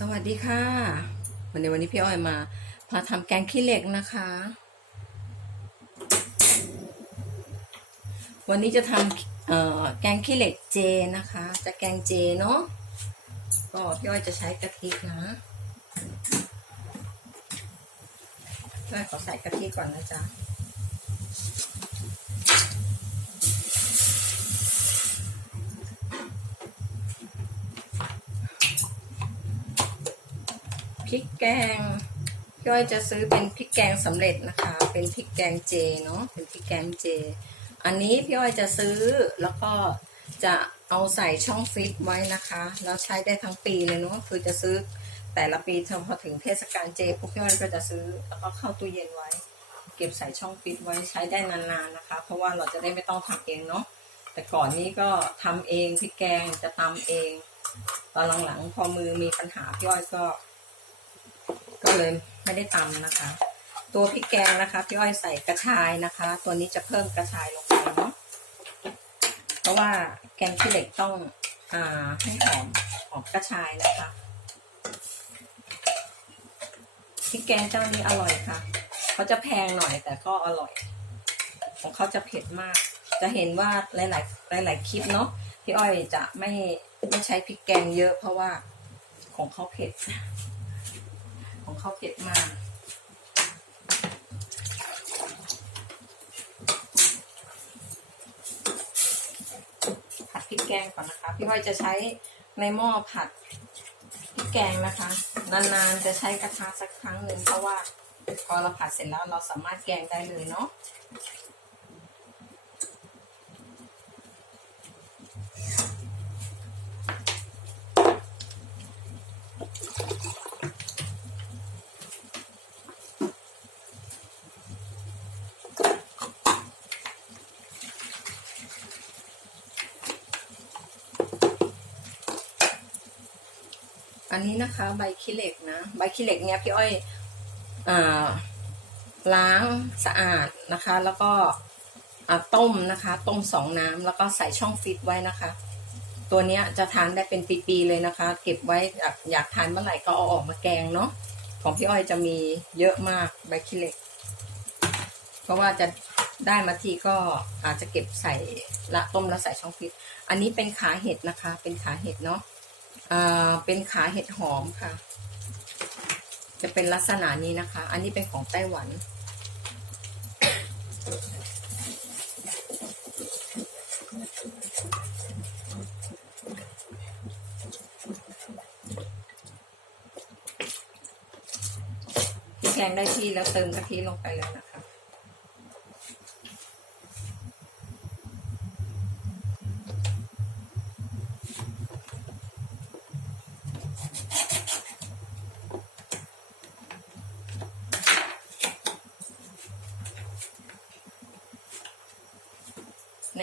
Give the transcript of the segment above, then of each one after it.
สวัสดีค่ะ วันนี้วันนี้พี่อ้อยมา พาทำแกงขี้เหล็กนะคะ วันนี้จะทำแกงขี้เหล็กเจนะคะ จะแกงเจเนาะก็พี่อ้อยจะใช้กะทินะพี่อ้อยขอใส่กะทิก่อนนะจ๊ะ แกงพี่อ้อยจะซื้อเป็นพริกแกงสำเร็จนะคะ เป็นพริกแกงเจเนาะเป็นพริกแกงเจ อันนี้พี่อ้อยจะซื้อแล้วก็จะเอาใส่ช่องฟิตไว้นะคะแล้วใช้ได้ทั้งปีเลยเนาะคือจะซื้อแต่ละปีพอถึงเทศกาลเจพวกพี่อ้อยก็จะซื้อแล้วก็เข้าตู้เย็นไว้ เก็บใส่ช่องฟิตไว้ใช้ได้นานๆนะคะ เพราะว่าเราจะได้ไม่ต้องทำเองเนาะแต่ก่อนนี้ก็ทำเองพริกแกงจะตำเอง ตอนหลังๆพอมือมีปัญหาพี่อ้อยก็ เลยไม่ได้ตำนะคะ ตัวพริกแกงนะคะพี่อ้อยใส่กระชายนะคะ ตัวนี้จะเพิ่มกระชายลงไปเนาะเพราะว่าแกงขี้เหล็กต้องอ่าให้หอมหอมกระชายนะคะพริกแกงเจ้านี้อร่อยค่ะเขาจะแพงหน่อยแต่ก็อร่อย ของเขาจะเผ็ดมาก จะเห็นว่าหลาย ๆ หลาย ๆ คลิปเนาะพี่อ้อยจะไม่ไม่ใช้พริกแกงเยอะเพราะว่าของเขาเผ็ด ของเขาเผ็ดมากผัดพริกแกงก่อนนะคะ พี่อ้อยจะใช้ในหม้อผัดพริกแกงนะคะ นานๆจะใช้กระทะสักครั้งหนึ่งเพราะว่าพอเราผัดเสร็จแล้วเราสามารถแกงได้เลยเนาะ อันนี้นะคะ ใบขี้เหล็กนะ ใบขี้เหล็กเนี้ยพี่อ้อยอล้างสะอาดนะคะ แล้วก็ต้มนะคะ ต้มสองน้ำแล้วก็ใส่ช่องฟิตไว้นะคะ ตัวเนี้ยจะทานได้เป็นปีๆเลยนะคะ เก็บไว้อยากทานเมื่อไหร่ก็เอาออกมาแกงเนาะของพี่อ้อยจะมีเยอะมากใบขี้เหล็ก เพราะว่าจะได้มาทีก็อาจจะเก็บใส่ละต้มแล้วใส่ช่องฟิตอันนี้เป็นขาเห็ดนะคะ เป็นขาเห็ดเนาะ เป็นขาเห็ดหอมค่ะ จะเป็นลักษณะนี้นะคะ อันนี้เป็นของไต้หวัน แกงได้ที่แล้วเติมกะทิลงไปแล้วนะคะ ใน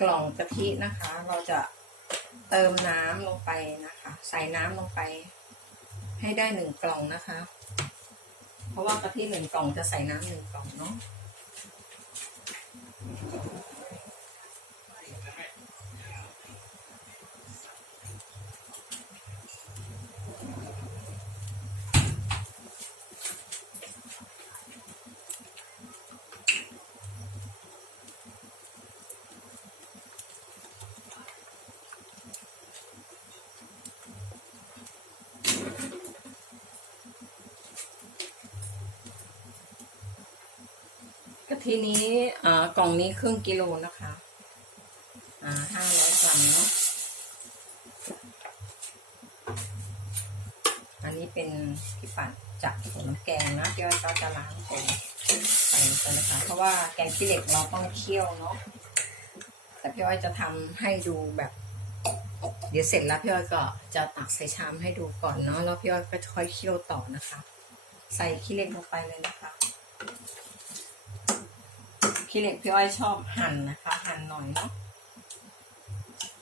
กล่องกะทินะคะ เราจะเติมน้ำลงไปนะคะ ใส่น้ำลงไป ให้ได้หนึ่งกล่องนะคะ เพราะว่ากะทิหนึ่งกล่องจะใส่น้ำหนึ่งกล่องเนาะ กะทินี้อ่ากล่องนี้ครึ่งกิโลนะคะอ่าห้าร้อยกรัมเนาะอันนี้เป็นที่ปั่นจากผงน้ำแกงนะพี่อ้อยก็จะล้างผงใส่ไปนะคะ เพราะว่าแกงขี้เหล็กเราต้องเคี่ยวเนาะแต่พี่อ้อยจะทำให้ดูแบบ เดี๋ยวเสร็จแล้วพี่อ้อยก็จะตักใส่ชามให้ดูก่อนเนาะแล้วพี่อ้อยก็ค่อยเคี่ยวต่อนะคะ ใส่ขี้เหล็กลงไปเลยนะคะ ขี้เล็กพี่อ้อยชอบหั่นนะคะ หั่นหน่อยเนาะ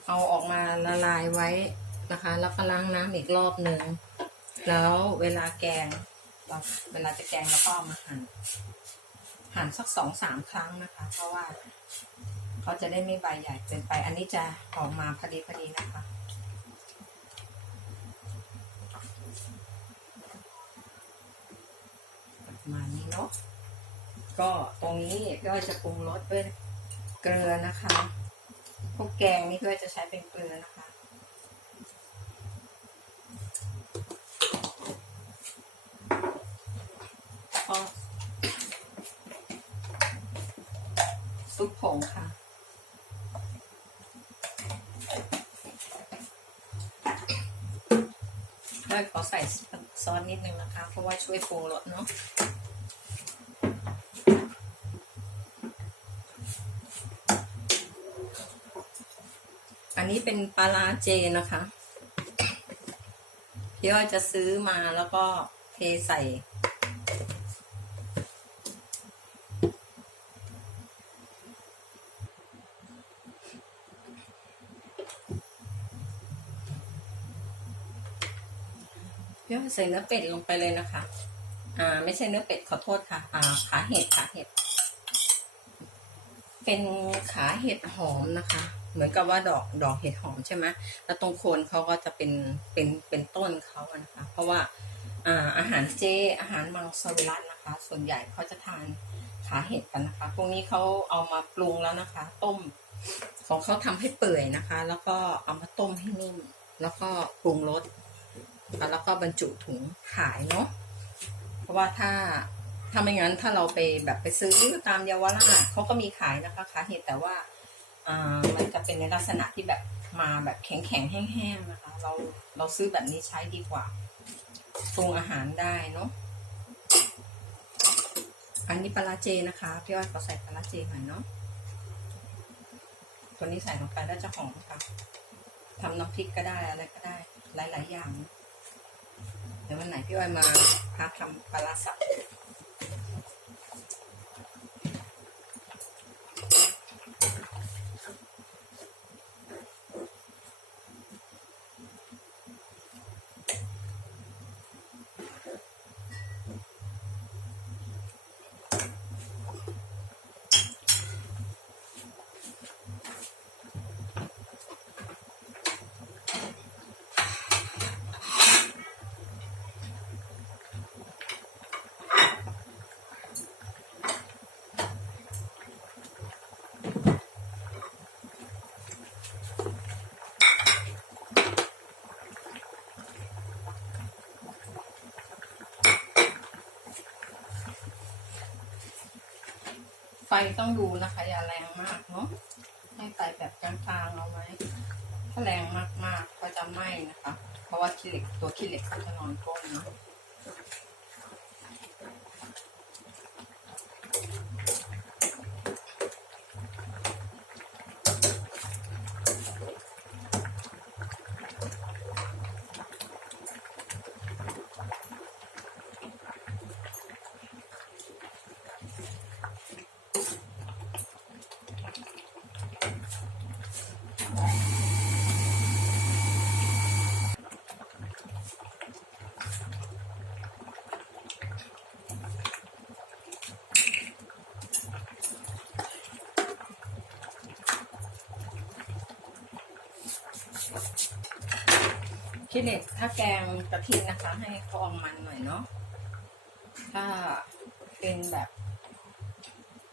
เอาออกมาละลายไว้นะคะ แล้วก็ล้างน้ำอีกรอบหนึ่งแล้วเวลาแกงเราเวลาจะแกงเราก็ามาหั่นหั่นสักสองสามครั้งนะคะ เพราะว่าเขาจะได้ไม่ใบใหญ่เกินไป อันนี้จะออกมาพอดีพอดีนะคะมานี้เนาะ ก็ตรงนี้พี่อ้อยจะปรุงรสด้วยเกลือนะคะ พวกแกงนี่พี่อ้อยจะใช้เป็นเกลือนะคะก็ซุปผงค่ะด้ขอใส่ซอสนิดนึงนะคะ เพราะว่าช่วยปรุงรสเนาะ อันนี้เป็นปลาร้าเจนะคะ พี่อ้อยจะซื้อมาแล้วก็เทใส่ พี่อ้อยใส่เนื้อเป็ดลงไปเลยนะคะ อ่า ไม่ใช่เนื้อเป็ดขอโทษค่ะ อ่า ขาเห็ดขาเห็ด เป็นขาเห็ดหอมนะคะ เหมือนกับว่าดอกดอกเห็ดหอมใช่ไหมแล้วตรงโคนเขาก็จะเป็นเป็นเป็นต้นเขาอะนะคะ เพราะว่าอ่าอาหารเจอาหารมังสวิรัตนะคะ ส่วนใหญ่เขาจะทานขาเห็ดกันนะคะพวกนี้เขาเอามาปรุงแล้วนะคะ ต้มของเขาทำให้เปื่อยนะคะ แล้วก็เอามาต้มให้นิ่มแล้วก็ปรุงรสแล้วก็บรรจุถุงขายเนาะเพราะว่าถ้าถ้าไม่งั้นถ้าเราไปแบบไปซื้อตามเยาวราชเขาก็มีขายนะคะขาเห็ดแต่ว่า มันจะเป็นในลักษณะที่แบบมาแบบแข็งๆแห้งๆนะคะ เราเราซื้อแบบนี้ใช้ดีกว่าปรุงอาหารได้เนาะอันนี้ปลาเจนะคะพี่อ้อยขอใส่ปลาเจหน่อยเนาะตัวนี้ใส่ลงไปแล้วจะหอมค่ะทำน้ำพริกก็ได้อะไรก็ได้ หลาย ๆ อย่าง เดี๋ยววันไหนพี่อ้อยมาพาทำปลาสับ ฟต้องดูนะคะ อย่าแรงมากเนาะให้ไฟแบบกลางๆเอาไว้ ถ้าแรงมากๆก็จะไหม้นะคะ เพราะว่าขี้เหล็กตัวขี้เหล็กเขาจะนอนก้นเนาะ ขี้เหล็กถ้าแกงกะทินะคะ ให้เขาออกมันหน่อยเนาะถ้าเป็นแบบ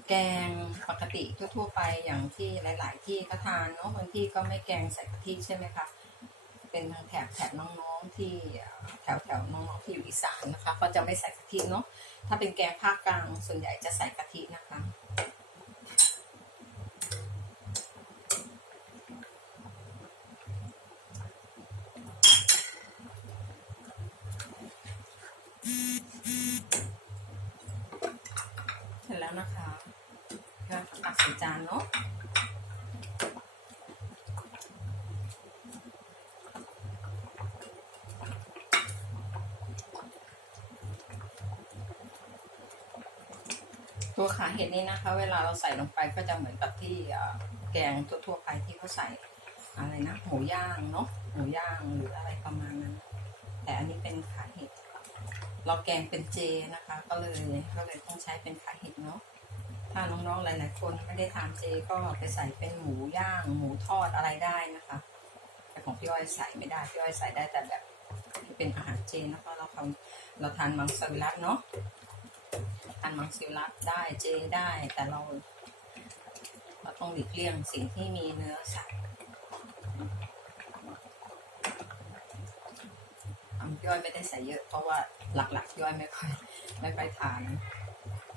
แกงปกติทั่วๆไปอย่างที่หลาย ๆ ที่ก็ทานเนาะบางที่ก็ไม่แกงใส่กะทิใช่ไหมคะเป็นทางแถบแถบน้องๆที่แถวแถวน้องๆที่อยู่อีสานนะคะ ก็จะไม่ใส่กะทิเนาะถ้าเป็นแกงภาคกลางส่วนใหญ่จะใส่กะทินะคะ แล้วนะคะก็ตักใส่จานเนาะตัวขาเห็ดนี่นะคะ เวลาเราใส่ลงไปก็จะเหมือนกับที่แกงทั่วๆไปที่เขาใส่อะไรนะหมูย่างเนาะหมูย่างหรืออะไรประมาณนั้น แต่อันนี้เป็นขาเห็ด เราแกงเป็นเจนะคะ ก็เลยก็เลยต้องใช้เป็นขาเห็ดเนาะถ้าน้องๆหลายๆคนไม่ได้ทานเจก็ไปใส่เป็นหมูย่าง หมูทอดอะไรได้นะคะ แต่ของพี่อ้อยใส่ไม่ได้พี่อ้อยใส่ได้แต่แบบเป็นอาหารเจนะคะเราทำเราทานมังสวิรัตเนาะทานมังสวิรัตได้เจได้แต่เราเราต้องหลีกเลี่ยงสิ่งที่มีเนื้อสัตว์อะ ย่อยไม่ได้ใส่เยอะ เพราะว่าหลักๆ ย่อยไม่ค่อยไม่ค่อยทาน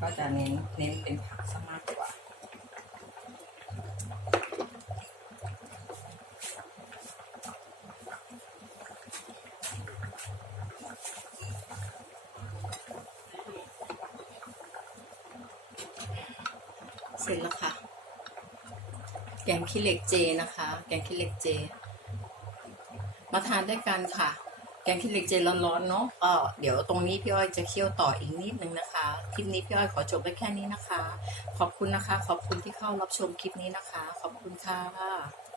ก็จะเน้นเน้นเป็นผักซะมากกว่าเสร็จแล้วค่ะ แกงขี้เหล็กเจนะคะ แกงขี้เหล็กเจ มาทานด้วยกันค่ะ แกงขี้เหล็กเจร้อนๆเนาะก็เดี๋ยวตรงนี้พี่อ้อยจะเคี่ยวต่ออีกนิดนึงนะคะ คลิปนี้พี่อ้อยขอจบไว้แค่นี้นะคะ ขอบคุณนะคะ ขอบคุณที่เข้ารับชมคลิปนี้นะคะ ขอบคุณค่ะ